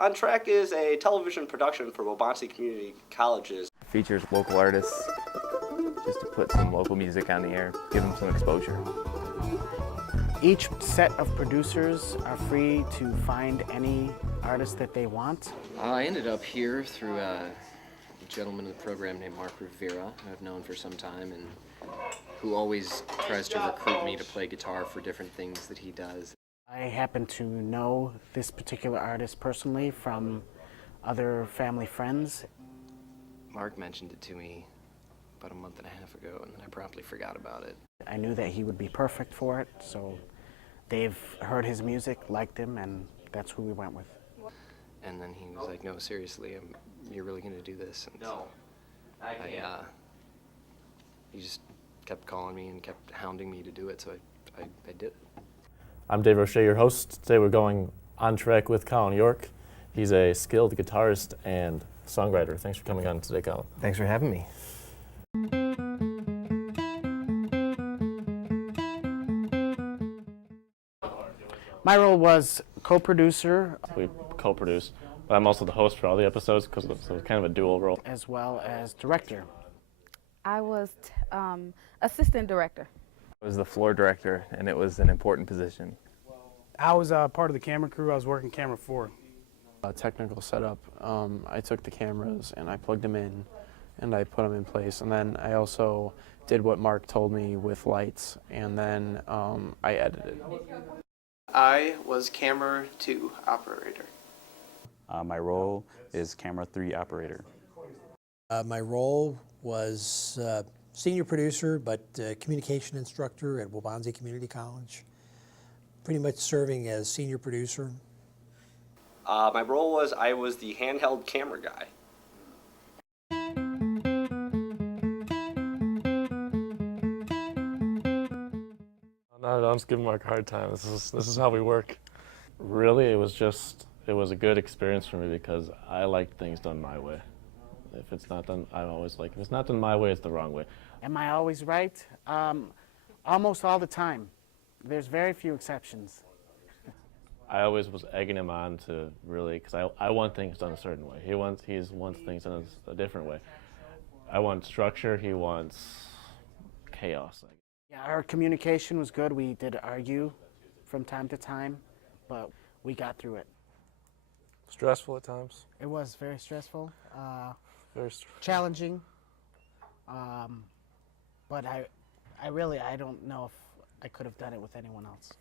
On Track is a television production for Waubonsee Community Colleges. Features local artists, just to put some local music on the air, give them some exposure. Each set of producers are free to find any artist that they want. I ended up here through a gentleman in the program named Mark Rivera, who I've known for some time, and who always tries to recruit me to play guitar for different things that he does. I happen to know this particular artist personally from other family friends. Mark mentioned it to me about a month and a half ago, and then I promptly forgot about it. I knew that he would be perfect for it, so they've heard his music, liked him, and that's who we went with. And then he was like, "No, seriously, you're really going to do this?" And No, I can't. He just kept calling me and kept hounding me to do it, so I did it. I'm Dave Roche, your host. Today we're going on track with Collin York. He's a skilled guitarist and songwriter. Thanks for coming on today, Collin. Thanks for having me. My role was co-producer We co-produce, but I'm also the host for all the episodes, so it's kind of a dual role. as well as director. I was assistant director. I was the floor director, and it was an important position. I was part of the camera crew. I was working camera 4. Technical setup. I took the cameras and I plugged them in and I put them in place, and then I also did what Mark told me with lights, and then I edited. I was camera 2 operator. My role is camera 3 operator. My role was senior producer, but communication instructor at Waubonsee Community College. Pretty much serving as senior producer. My role was I was the handheld camera guy. No, don't just give Mark a hard time. This is how we work. Really, it was a good experience for me because I like things done my way. If it's not done, I always like. If it's not done my way, it's the wrong way. Am I always right? Almost all the time. There's very few exceptions. I always was egging him on to really, because I want things done a certain way. He wants things done a different way. I want structure. He wants chaos. Yeah, our communication was good. We did argue from time to time, but we got through it. Stressful at times. It was very stressful, Very stressful. challenging, but I don't know if I could have done it with anyone else.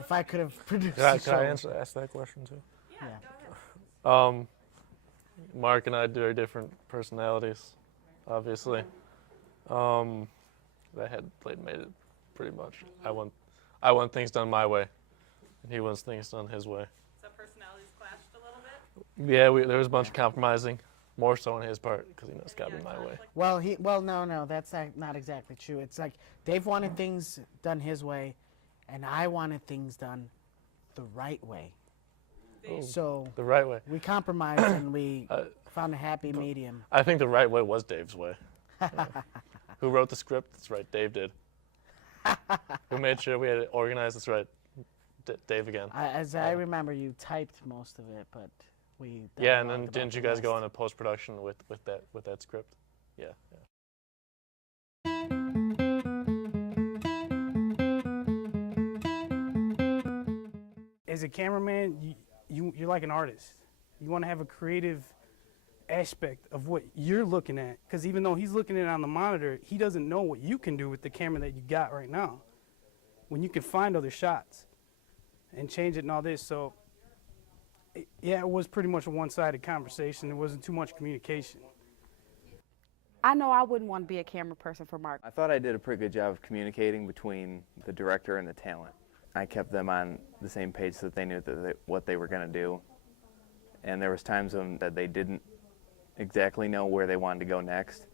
If I could have produced Can I show. ask that question too? Yeah. Mark and I do very different personalities, obviously. That had made it pretty much. I want things done my way, and he wants things done his way. So personalities clashed a little bit? Yeah, there was a bunch of compromising, more so on his part, because he knows it's got to be my way. Well, no, that's not exactly true. It's like Dave wanted things done his way, and I wanted things done the right way. Oh, So the right way. we compromised and we found a happy medium. I think the right way was Dave's way. Who wrote the script? That's right, Dave did. Who made sure we had it organized? That's right, Dave again. As I remember, you typed most of it, but we. Yeah, and then didn't you guys go into post-production with that script? Yeah. As a cameraman, you're like an artist. You want to have a creative aspect of what you're looking at, because even though he's looking at it on the monitor, he doesn't know what you can do with the camera that you got right now. When you can find other shots and change it and all this, so yeah, it was pretty much a one-sided conversation. There wasn't too much communication. I know I wouldn't want to be a camera person for Mark. I thought I did a pretty good job of communicating between the director and the talent. I kept them on the same page so that they knew what they were going to do. And there was times when that they didn't exactly know where they wanted to go next.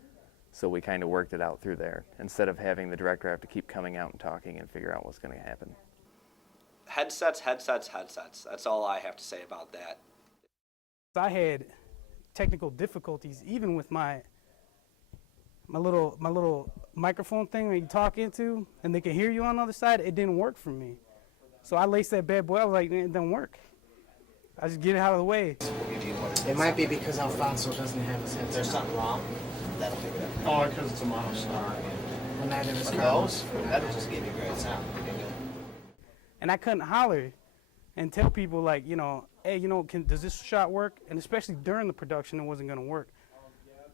So we kind of worked it out through there instead of having the director have to keep coming out and talking and figure out what's going to happen. Headsets, headsets, headsets. That's all I have to say about that. I had technical difficulties even with my little microphone thing that you talk into and they can hear you on the other side. It didn't work for me. So I laced that bad boy. I was like, it doesn't work. I just get it out of the way. It might be because Alfonso doesn't have his headset. There's something wrong. That'll figure it Oh, because it's a mono star. When that in his out. car. Those, that'll just give you great sound. And I couldn't holler and tell people like, you know, hey, you know, does this shot work? And especially during the production, it wasn't going to work.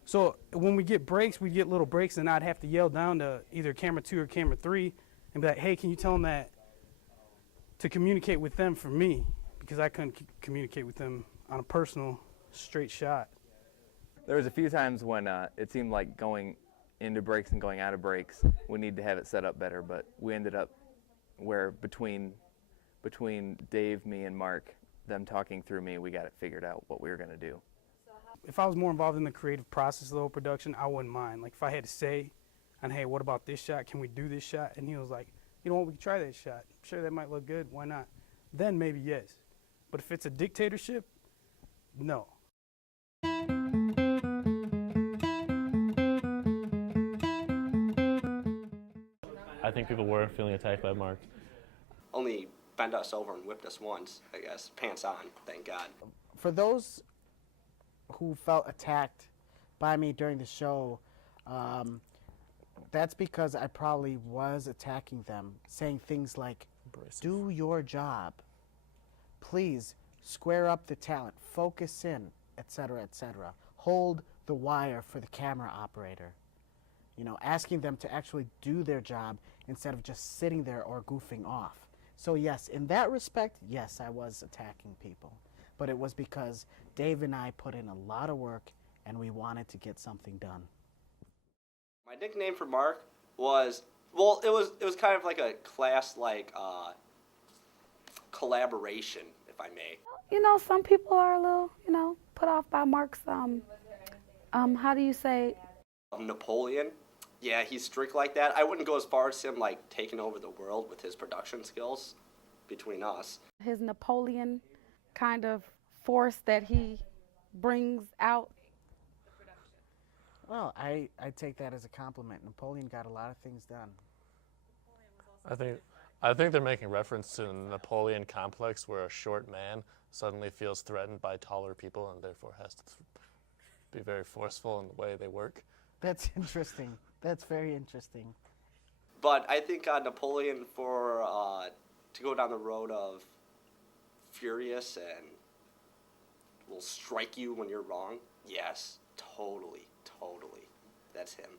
So when we get breaks, we get little breaks, and I'd have to yell down to either camera 2 or camera 3 and be like, hey, can you tell them that to communicate with them for me? Because I couldn't communicate with them on a personal, straight shot. There was a few times when it seemed like going into breaks and going out of breaks, we need to have it set up better, but we ended up where between Dave, me, and Mark, them talking through me, we got it figured out what we were going to do. If I was more involved in the creative process of the whole production, I wouldn't mind. Like if I had to say, and hey, what about this shot? Can we do this shot? And he was like, you know what, we can try that shot. I'm sure that might look good. Why not? Then maybe yes. But if it's a dictatorship, no. I think people were feeling attacked by Mark. Only bent us over and whipped us once, I guess. Pants on, thank God. For those who felt attacked by me during the show, that's because I probably was attacking them, saying things like, do your job. Please square up the talent, focus in, etc., etc. Hold the wire for the camera operator. You know, asking them to actually do their job instead of just sitting there or goofing off. So yes, in that respect, yes, I was attacking people. But it was because Dave and I put in a lot of work and we wanted to get something done. My nickname for Mark was, well, it was kind of like a class-like collaboration, if I may. You know, some people are a little, you know, put off by Mark's, how do you say? Napoleon. Yeah, he's strict like that. I wouldn't go as far as him, like, taking over the world with his production skills between us. His Napoleon kind of force that he brings out. Well, I take that as a compliment. Napoleon got a lot of things done. I think they're making reference to the Napoleon complex, where a short man suddenly feels threatened by taller people and therefore has to be very forceful in the way they work. That's interesting. That's very interesting. But I think Napoleon, to go down the road of furious and will strike you when you're wrong, yes, totally. That's him.